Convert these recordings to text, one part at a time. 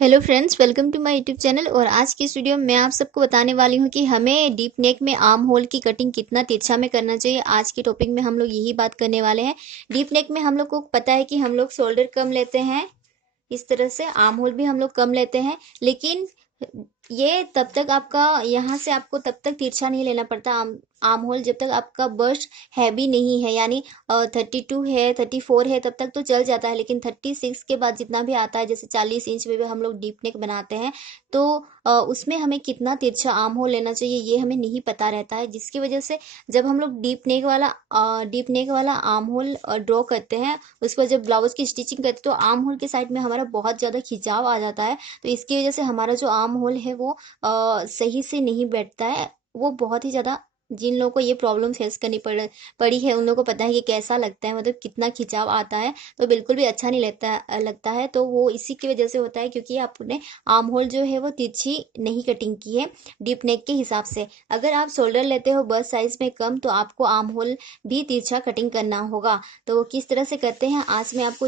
Hello friends, welcome to my YouTube channel. और आज की इस वीडियो में मैं आप सबको बताने वाली हूँ कि हमें डीप नेक में आर्म होल की कटिंग कितना तिरछा में करना चाहिए। आज के टॉपिक में हम लोग यही बात करने वाले हैं। डीप नेक में हम लोग को पता है कि हम लोग शोल्डर कम लेते हैं, इस तरह से आर्म होल भी हम लोग कम लेते हैं, लेकिन ये तब तक आपका यहाँ से आपको तब तक तिरछा नहीं लेना पड़ता आर्म होल जब तक आपका बस्ट हैवी नहीं है। यानी 32 है, 34 है, तब तक तो चल जाता है, लेकिन 36 के बाद जितना भी आता है, जैसे 40 इंच में भी हम लोग डीप नेक बनाते हैं, तो उसमें हमें कितना तिरछा आर्म होल लेना चाहिए ये हमें नहीं पता रहता है। जिसकी वजह से जब हम लोग डीप नेक वाला आर्म होल ड्रॉ करते हैं, उसके बाद जब ब्लाउज की स्टिचिंग करते हैं, तो आर्म होल के साइड में हमारा बहुत ज़्यादा खिंचाव आ जाता है। तो इसकी वजह से हमारा जो आर्म होल है वो सही से नहीं बैठता है। वो बहुत ही ज़्यादा, जिन लोगों को ये प्रॉब्लम फेस करनी पड़ी है, उन लोगों को पता है कि कैसा लगता है, मतलब कितना खिंचाव आता है। तो बिल्कुल भी अच्छा नहीं लगता है। तो वो इसी की वजह से होता है, क्योंकि आपने आर्म होल जो है वो तिरछी नहीं कटिंग की है डीप नेक के हिसाब से। अगर आप शोल्डर लेते हो बस साइज में कम, तो आपको आर्म होल भी तिरछा कटिंग करना होगा। तो किस तरह से करते हैं आज मैं आपको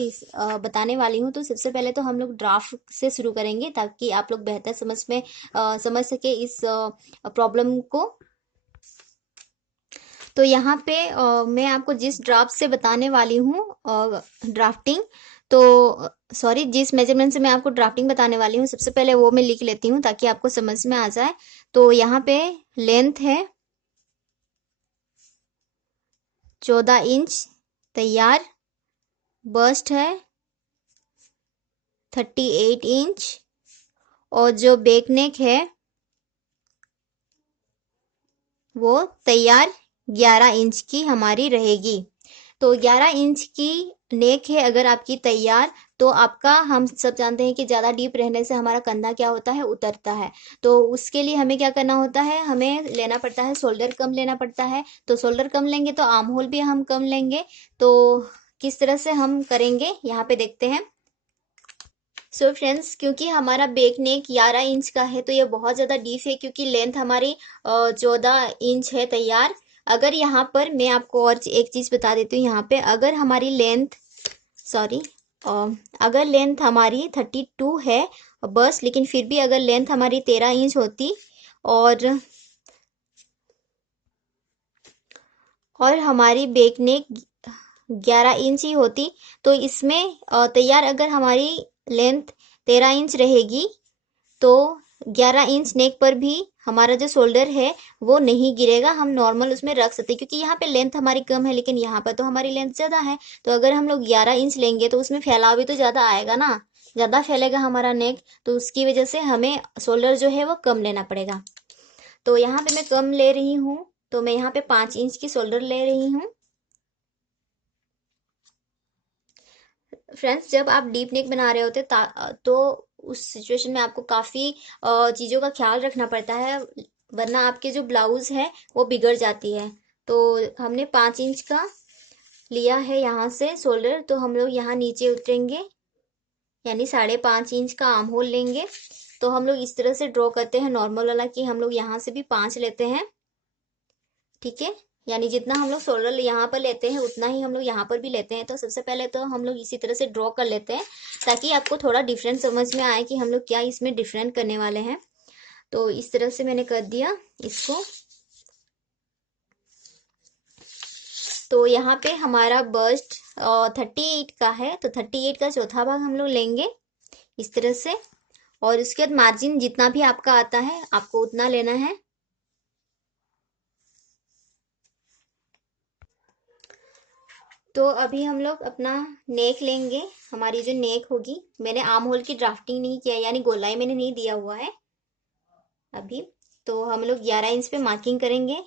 बताने वाली हूँ। तो सबसे पहले तो हम लोग ड्राफ्ट से शुरू करेंगे, ताकि आप लोग बेहतर समझ सके इस प्रॉब्लम को। तो यहाँ पे मैं आपको जिस ड्राफ्ट से बताने वाली हूँ, ड्राफ्टिंग, तो सॉरी, जिस मेजरमेंट से मैं आपको ड्राफ्टिंग बताने वाली हूँ, सबसे पहले वो मैं लिख लेती हूँ ताकि आपको समझ में आ जाए। तो यहाँ पे लेंथ है 14 इंच तैयार, बस्ट है 38 इंच, और जो बैक नेक है वो तैयार 11 इंच की हमारी रहेगी। तो 11 इंच की नेक है अगर आपकी तैयार, तो आपका, हम सब जानते हैं कि ज़्यादा डीप रहने से हमारा कंधा क्या होता है, उतरता है। तो उसके लिए हमें क्या करना होता है, हमें लेना पड़ता है शोल्डर कम लेना पड़ता है। तो शोल्डर कम लेंगे तो आर्म होल भी हम कम लेंगे। तो किस तरह से हम करेंगे यहाँ पे देखते हैं। सो फ्रेंड्स, क्योंकि हमारा बैक नेक 11 इंच का है, तो ये बहुत ज़्यादा डीप है, क्योंकि लेंथ हमारी 14 इंच है तैयार। अगर यहाँ पर मैं आपको और एक चीज़ बता देती हूँ, यहाँ पे अगर हमारी लेंथ, सॉरी, अगर लेंथ हमारी 32 है बस, लेकिन फिर भी अगर लेंथ हमारी 13 इंच होती, और हमारी बैक नेक 11 इंच ही होती, तो इसमें तैयार अगर हमारी लेंथ 13 इंच रहेगी, तो 11 इंच नेक पर भी हमारा जो शोल्डर है वो नहीं गिरेगा, हम नॉर्मल उसमें रख सकते हैं। क्योंकि यहाँ पे लेंथ हमारी कम है, लेकिन यहाँ पर तो हमारी लेंथ ज़्यादा है। तो अगर हम लोग 11 इंच लेंगे तो उसमें फैलाव भी तो ज़्यादा आएगा ना, ज़्यादा फैलेगा हमारा नेक। तो उसकी वजह से हमें शोल्डर जो है वो कम लेना पड़ेगा। तो यहाँ पे मैं कम ले रही हूँ, तो मैं यहाँ पे 5 इंच की शोल्डर ले रही हूँ। फ्रेंड्स, जब आप डीप नेक बना रहे होते तो उस सिचुएशन में आपको काफ़ी चीज़ों का ख्याल रखना पड़ता है, वरना आपके जो ब्लाउज है वो बिगड़ जाती है। तो हमने 5 इंच का लिया है यहाँ से शोल्डर, तो हम लोग यहाँ नीचे उतरेंगे, यानी 5.5 इंच का आर्म होल लेंगे। तो हम लोग इस तरह से ड्रॉ करते हैं नॉर्मल वाला, कि हम लोग यहाँ से भी 5 लेते हैं, ठीक है। यानी जितना हम लोग शोल्डर यहाँ पर लेते हैं उतना ही हम लोग यहाँ पर भी लेते हैं। तो सबसे पहले तो हम लोग इसी तरह से ड्रॉ कर लेते हैं, ताकि आपको थोड़ा डिफरेंट समझ में आए कि हम लोग क्या इसमें डिफरेंट करने वाले हैं। तो इस तरह से मैंने कर दिया इसको। तो यहाँ पे हमारा बस्ट 38 का है, तो 38 का चौथा भाग हम लोग लेंगे इस तरह से। और उसके बाद मार्जिन जितना भी आपका आता है आपको उतना लेना है। तो अभी हम लोग अपना नेक लेंगे। हमारी जो नेक होगी, मैंने आर्म होल की ड्राफ्टिंग नहीं किया, यानी गोलाई मैंने नहीं दिया हुआ है अभी। तो हम लोग 11 इंच पे मार्किंग करेंगे।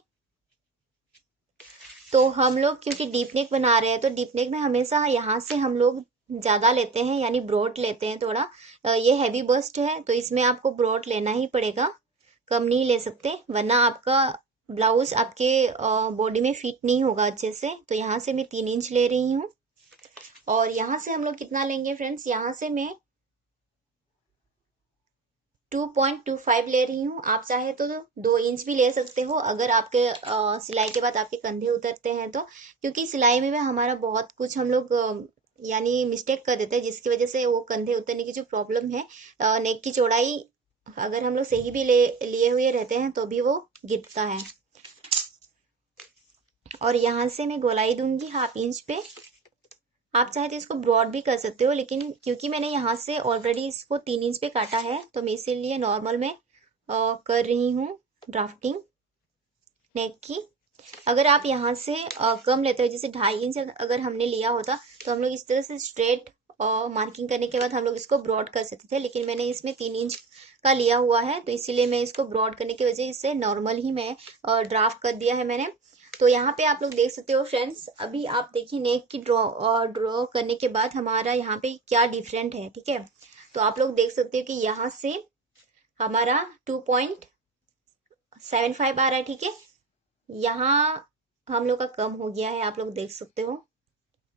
तो हम लोग क्योंकि डीप नेक बना रहे हैं, तो डीप नेक में हमेशा यहाँ से हम लोग ज़्यादा लेते हैं, यानी ब्रॉड लेते हैं थोड़ा। ये हैवी बस्ट है, तो इसमें आपको ब्रॉड लेना ही पड़ेगा, कम नहीं ले सकते, वरना आपका ब्लाउज आपके बॉडी में फिट नहीं होगा अच्छे से। तो यहाँ से मैं 3 इंच ले रही हूँ। और यहाँ से हम लोग कितना लेंगे फ्रेंड्स, यहाँ से मैं 2.25 ले रही हूँ। आप चाहे तो 2 इंच भी ले सकते हो, अगर आपके सिलाई के बाद आपके कंधे उतरते हैं तो। क्योंकि सिलाई में भी हमारा बहुत कुछ हम लोग यानी मिस्टेक कर देते हैं, जिसकी वजह से वो कंधे उतरने की जो प्रॉब्लम है, नेक की चौड़ाई अगर हम लोग सही भी ले लिए हुए रहते हैं तो भी वो गिरता है। और यहाँ से मैं गोलाई दूंगी 1/2 इंच पे। आप चाहे तो इसको ब्रॉड भी कर सकते हो, लेकिन क्योंकि मैंने यहाँ से ऑलरेडी इसको 3 इंच पे काटा है तो मैं इसीलिए नॉर्मल में कर रही हूँ ड्राफ्टिंग नेक की। अगर आप यहाँ से कम लेते हो, जैसे 2.5 इंच अगर हमने लिया होता तो हम लोग इस तरह से स्ट्रेट मार्किंग करने के बाद हम लोग इसको ब्रॉड कर सकते थे, लेकिन मैंने इसमें 3 इंच का लिया हुआ है तो इसीलिए मैं इसको ब्रॉड करने की वजह से नॉर्मल ही मैं ड्राफ्ट कर दिया है मैंने। तो यहाँ पे आप लोग देख सकते हो फ्रेंड्स, अभी आप देखिए नेक की ड्रॉ करने के बाद हमारा यहाँ पे क्या डिफरेंट है, ठीक है। तो आप लोग देख सकते हो कि यहाँ से हमारा 2.75 आ रहा है, ठीक है। यहाँ हम लोग का कम हो गया है, आप लोग देख सकते हो,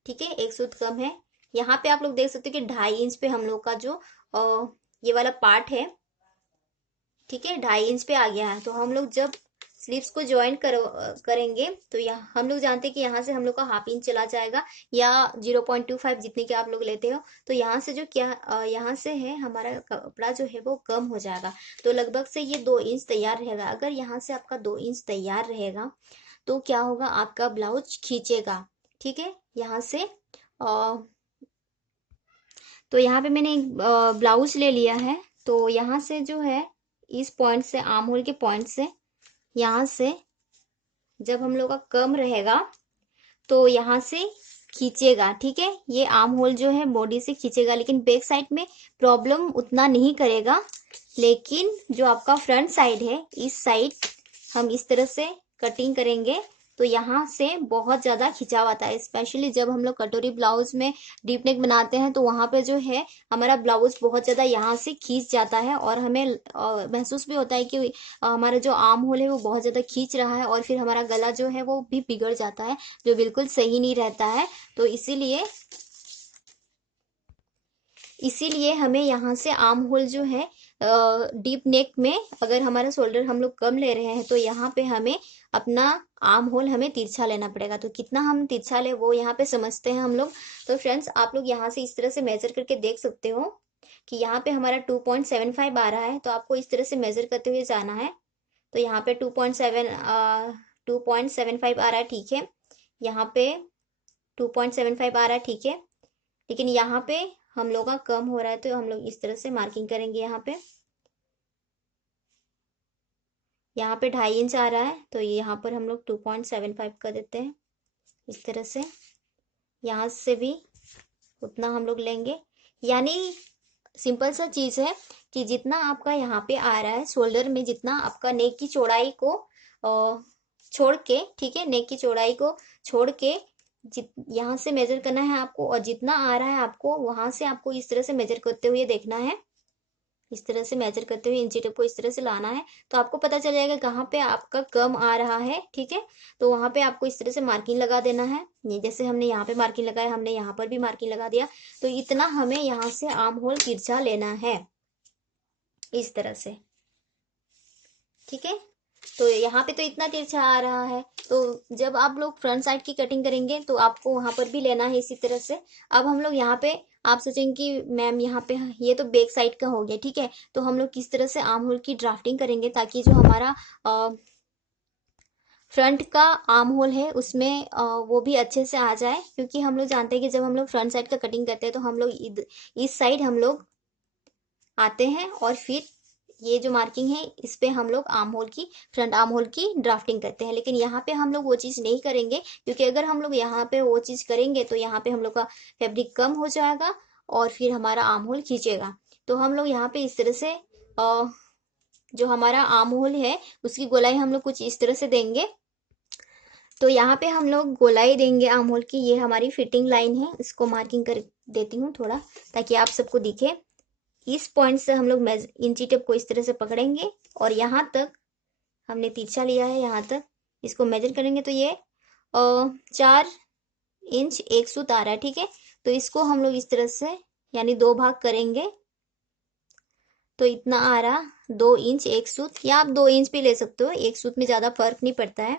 ठीक है, 1 सूत कम है। यहाँ पे आप लोग देख सकते हो कि 2.5 इंच पे हम लोग का जो ये वाला पार्ट है, ठीक है, 2.5 इंच पे आ गया है। तो हम लोग जब स्लीव्स को ज्वाइन करेंगे तो यहाँ हम लोग जानते हैं कि यहाँ से हम लोग का 1/2 इंच चला जाएगा, या 0.25 जितने के आप लोग लेते हो। तो यहाँ से जो क्या यहाँ से है हमारा कपड़ा जो है वो कम हो जाएगा। तो लगभग से ये 2 इंच तैयार रहेगा। अगर यहाँ से आपका 2 इंच तैयार रहेगा तो क्या होगा, आपका ब्लाउज खींचेगा, ठीक है, यहाँ से। तो यहाँ पे मैंने एक ब्लाउज ले लिया है। तो यहाँ से जो है इस पॉइंट से, आर्म होल के पॉइंट से, यहाँ से जब हम लोग का कम रहेगा तो यहाँ से खींचेगा, ठीक है। ये आर्म होल जो है बॉडी से खींचेगा, लेकिन बैक साइड में प्रॉब्लम उतना नहीं करेगा। लेकिन जो आपका फ्रंट साइड है, इस साइड हम इस तरह से कटिंग करेंगे तो यहाँ से बहुत ज़्यादा खिंचाव आता है। स्पेशली जब हम लोग कटोरी ब्लाउज में डीप नेक बनाते हैं तो वहाँ पे जो है हमारा ब्लाउज बहुत ज़्यादा यहाँ से खींच जाता है, और हमें महसूस भी होता है कि हमारा जो आर्म होल है वो बहुत ज़्यादा खींच रहा है, और फिर हमारा गला जो है वो भी बिगड़ जाता है, जो बिल्कुल सही नहीं रहता है। तो इसीलिए हमें यहाँ से आर्म होल जो है डीप नेक में, अगर हमारा शोल्डर हम लोग कम ले रहे हैं तो यहाँ पे हमें अपना आर्म होल हमें तिरछा लेना पड़ेगा। तो कितना हम तिरछा ले वो यहाँ पे समझते हैं हम लोग। तो फ्रेंड्स, आप लोग यहाँ से इस तरह से मेजर करके देख सकते हो कि यहाँ पे हमारा 2.75 आ रहा है, तो आपको इस तरह से मेजर करते हुए जाना है। तो यहाँ पे 2.75 आ रहा है, ठीक है। यहाँ पे 2.75 आ रहा है, ठीक है। लेकिन यहाँ पे हम लोग का कम हो रहा है तो हम लोग इस तरह से मार्किंग करेंगे। यहाँ पे 2.5 इंच आ रहा है तो यहाँ पर हम लोग 2.75 कर देते हैं इस तरह से। यहाँ से भी उतना हम लोग लेंगे। यानी सिंपल सा चीज़ है कि जितना आपका यहाँ पे आ रहा है शोल्डर में, जितना आपका नेक की चौड़ाई को छोड़ के, ठीक है, नेक की चौड़ाई को छोड़ के जित यहाँ से मेजर करना है आपको, और जितना आ रहा है आपको वहां से आपको इस तरह से मेजर करते हुए देखना है। इस तरह से मेजर करते हुए इंची टेप को इस तरह से लाना है, तो आपको पता चल जाएगा कहाँ पे आपका कम आ रहा है, ठीक है। तो वहां पे आपको इस तरह से मार्किंग लगा देना है। ये जैसे हमने यहाँ पे मार्किंग लगाया, हमने यहाँ पर भी मार्किंग लगा दिया। तो इतना हमें यहाँ से आर्म होल तिरछा लेना है इस तरह से, ठीक है। तो यहाँ पे तो इतना तिरछा आ रहा है, तो जब आप लोग फ्रंट साइड की कटिंग करेंगे तो आपको वहां पर भी लेना है इसी तरह से। अब हम लोग यहाँ पे, आप सोचेंगे कि मैम यहाँ पे ये तो बैक साइड का हो गया, ठीक है। तो हम लोग किस तरह से आर्म होल की ड्राफ्टिंग करेंगे ताकि जो हमारा फ्रंट का आर्म होल है उसमें वो भी अच्छे से आ जाए। क्योंकि हम लोग जानते हैं कि जब हम लोग फ्रंट साइड का कटिंग करते हैं तो हम लोग इस साइड हम लोग आते हैं, और फिर ये जो मार्किंग है इस पे हम लोग आर्म होल की, फ्रंट आर्म होल की ड्राफ्टिंग करते हैं। लेकिन यहाँ पे हम लोग वो चीज़ नहीं करेंगे, क्योंकि अगर हम लोग यहाँ पे वो चीज़ करेंगे तो यहाँ पे हम लोग का फैब्रिक कम हो जाएगा और फिर हमारा आर्म होल खींचेगा। तो हम लोग यहाँ पे इस तरह से जो हमारा आर्म होल है उसकी गोलाई हम लोग कुछ इस तरह से देंगे। तो यहाँ पे हम लोग गोलाई देंगे आर्म होल की। ये हमारी फिटिंग लाइन है, इसको मार्किंग कर देती हूँ थोड़ा ताकि आप सबको दिखे। इस पॉइंट से हम लोग इंची टेप को इस तरह से पकड़ेंगे और यहाँ तक हमने तिरछा लिया है, यहाँ तक इसको मेजर करेंगे तो ये 4 इंच 1 सूत आ रहा है, ठीक है। तो इसको हम लोग इस तरह से यानी 2 भाग करेंगे तो इतना आ रहा 2 इंच 1 सूत, या आप 2 इंच भी ले सकते हो, 1 सूत में ज़्यादा फर्क नहीं पड़ता है।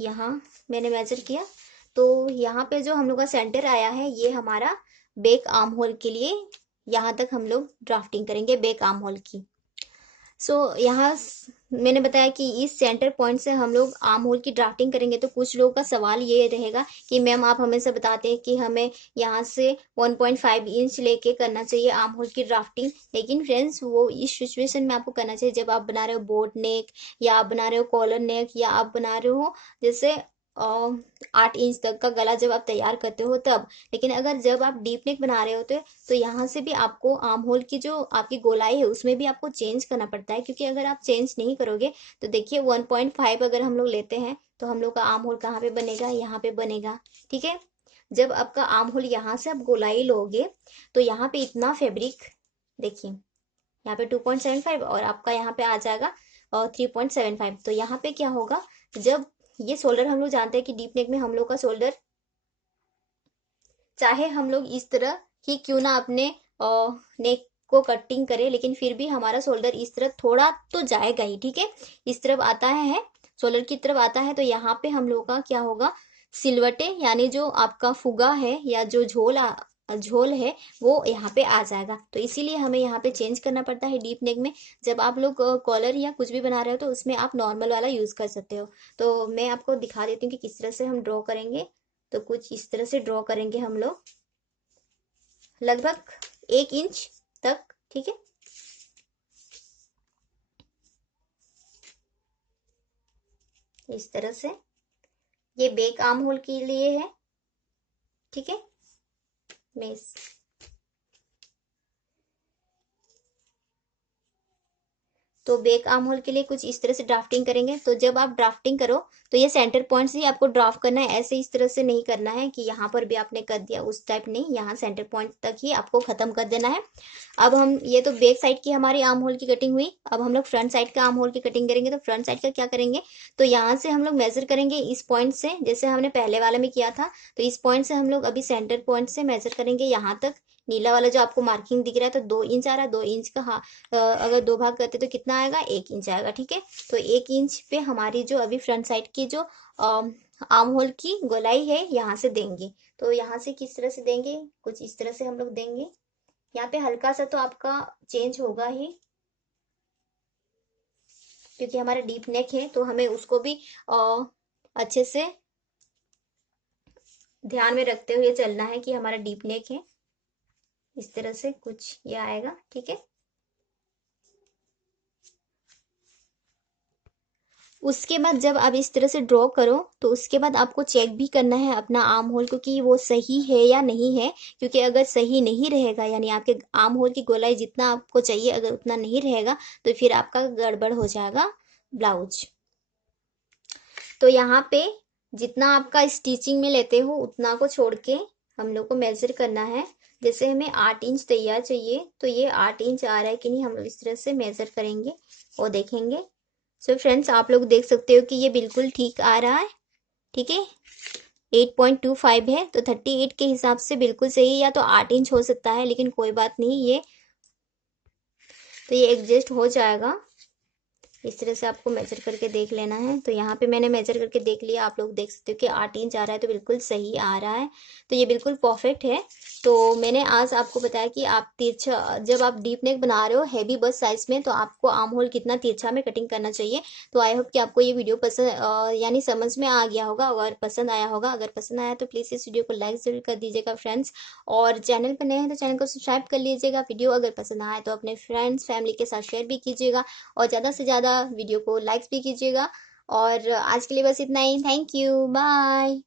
यहाँ मैंने मेजर किया, तो यहाँ पे जो हम लोग का सेंटर आया है ये हमारा बैक आर्म होल के लिए, यहाँ तक हम लोग ड्राफ्टिंग करेंगे बैक आर्म होल की। यहाँ मैंने बताया कि इस सेंटर पॉइंट से हम लोग आर्म होल की ड्राफ्टिंग करेंगे। तो कुछ लोगों का सवाल ये रहेगा कि मैम आप हमेशा बताते हैं कि हमें यहाँ से 1.5 इंच लेके करना चाहिए आर्म होल की ड्राफ्टिंग, लेकिन फ्रेंड्स वो इस सिचुएशन में आपको करना चाहिए जब आप बना रहे हो बोट नेक, या आप बना रहे हो कॉलर नेक, या आप बना रहे हो जैसे 8 इंच तक का गला जब आप तैयार करते हो तब। लेकिन अगर जब आप डीप नेक बना रहे होते तो यहाँ से भी आपको आर्म होल की जो आपकी गोलाई है उसमें भी आपको चेंज करना पड़ता है, क्योंकि अगर आप चेंज नहीं करोगे तो देखिए 1.5 अगर हम लोग लेते हैं तो हम लोग का आर्म होल कहाँ पे बनेगा, यहाँ पे बनेगा। ठीक है, जब आपका आर्म होल यहाँ से आप गोलाई लोगे तो यहाँ पे इतना फैब्रिक देखिए, यहाँ पे 2.75 और आपका यहाँ पे आ जाएगा और 3.75। तो यहाँ पे क्या होगा, जब ये शोल्डर हम लोग जानते हैं कि डीप नेक में हम लोग का शोल्डर, चाहे हम लोग इस तरह ही क्यों ना अपने नेक को कटिंग करें, लेकिन फिर भी हमारा शोल्डर इस तरफ थोड़ा तो जाएगा ही। ठीक है, इस तरफ आता है, शोल्डर की तरफ आता है, तो यहाँ पे हम लोग का क्या होगा, सिलवटे यानी जो आपका फुगा है या जो झोल है वो यहाँ पे आ जाएगा। तो इसीलिए हमें यहाँ पे चेंज करना पड़ता है डीप नेक में। जब आप लोग कॉलर या कुछ भी बना रहे हो तो उसमें आप नॉर्मल वाला यूज कर सकते हो। तो मैं आपको दिखा देती हूँ कि किस तरह से हम ड्रॉ करेंगे। तो कुछ इस तरह से ड्रॉ करेंगे हम लोग, लगभग 1 इंच तक। ठीक है, इस तरह से ये बैक आर्म होल के लिए है। ठीक है, मैं तो बैक आर्म होल के लिए कुछ इस तरह से ड्राफ्टिंग करेंगे। तो जब आप ड्राफ्टिंग करो तो ये सेंटर पॉइंट से ही आपको ड्राफ्ट करना है, ऐसे इस तरह से नहीं करना है कि यहाँ पर भी आपने कर दिया उस टाइप नहीं, यहाँ सेंटर पॉइंट तक ही आपको खत्म कर देना है। अब हम ये तो बैक साइड की हमारी आर्म होल की कटिंग हुई। अब हम लोग फ्रंट साइड का आर्म होल की कटिंग करेंगे। तो फ्रंट साइड का क्या करेंगे, तो यहाँ से हम लोग मेजर करेंगे इस पॉइंट से, जैसे हमने पहले वाले में किया था। तो इस पॉइंट से हम लोग अभी सेंटर पॉइंट से मेजर करेंगे यहाँ तक। नीला वाला जो आपको मार्किंग दिख रहा है तो 2 इंच आ रहा है, 2 इंच का, हाँ, अगर 2 भाग करते तो कितना आएगा, 1 इंच आएगा। ठीक है, तो 1 इंच पे हमारी जो अभी फ्रंट साइड की जो आर्म होल की गोलाई है यहाँ से देंगे। तो यहाँ से किस तरह से देंगे, कुछ इस तरह से हम लोग देंगे। यहाँ पे हल्का सा तो आपका चेंज होगा ही, क्योंकि हमारा डीप नेक है तो हमें उसको भी अच्छे से ध्यान में रखते हुए चलना है कि हमारा डीप नेक है। इस तरह से कुछ ये आएगा। ठीक है, उसके बाद जब आप इस तरह से ड्रॉ करो तो उसके बाद आपको चेक भी करना है अपना आर्म होल को कि वो सही है या नहीं है। क्योंकि अगर सही नहीं रहेगा, यानी आपके आर्म होल की गोलाई जितना आपको चाहिए अगर उतना नहीं रहेगा तो फिर आपका गड़बड़ हो जाएगा ब्लाउज। तो यहाँ पे जितना आपका स्टिचिंग में लेते हो उतना को छोड़ के हम लोग को मेजर करना है। जैसे हमें 8 इंच तैयार चाहिए तो ये 8 इंच आ रहा है कि नहीं, हम लोग इस तरह से मेजर करेंगे और देखेंगे। सो फ्रेंड्स, आप लोग देख सकते हो कि ये बिल्कुल ठीक आ रहा है। ठीक है, 8.25 है तो 38 के हिसाब से बिल्कुल सही, या तो 8 इंच हो सकता है, लेकिन कोई बात नहीं, ये तो ये एडजस्ट हो जाएगा। इस तरह से आपको मेजर करके देख लेना है। तो यहाँ पे मैंने मेजर करके देख लिया, आप लोग देख सकते हो कि 8 इंच आ रहा है, तो बिल्कुल सही आ रहा है। तो ये बिल्कुल परफेक्ट है। तो मैंने आज आपको बताया कि आप तिरछा, जब आप डीप नेक बना रहे हो हैवी बस्ट साइज में, तो आपको आर्म होल कितना तिरछा में कटिंग करना चाहिए। तो आई होप कि आपको ये वीडियो पसंद यानी समझ में आ गया होगा, अगर पसंद आया होगा। अगर पसंद आया तो प्लीज़ इस वीडियो को लाइक ज़रूर कर दीजिएगा फ्रेंड्स, और चैनल पर नए हैं तो चैनल को सब्सक्राइब कर लीजिएगा। वीडियो अगर पसंद आए तो अपने फ्रेंड्स फैमिली के साथ शेयर भी कीजिएगा, और ज़्यादा से ज़्यादा वीडियो को लाइक्स भी कीजिएगा। और आज के लिए बस इतना ही। Thank you, bye.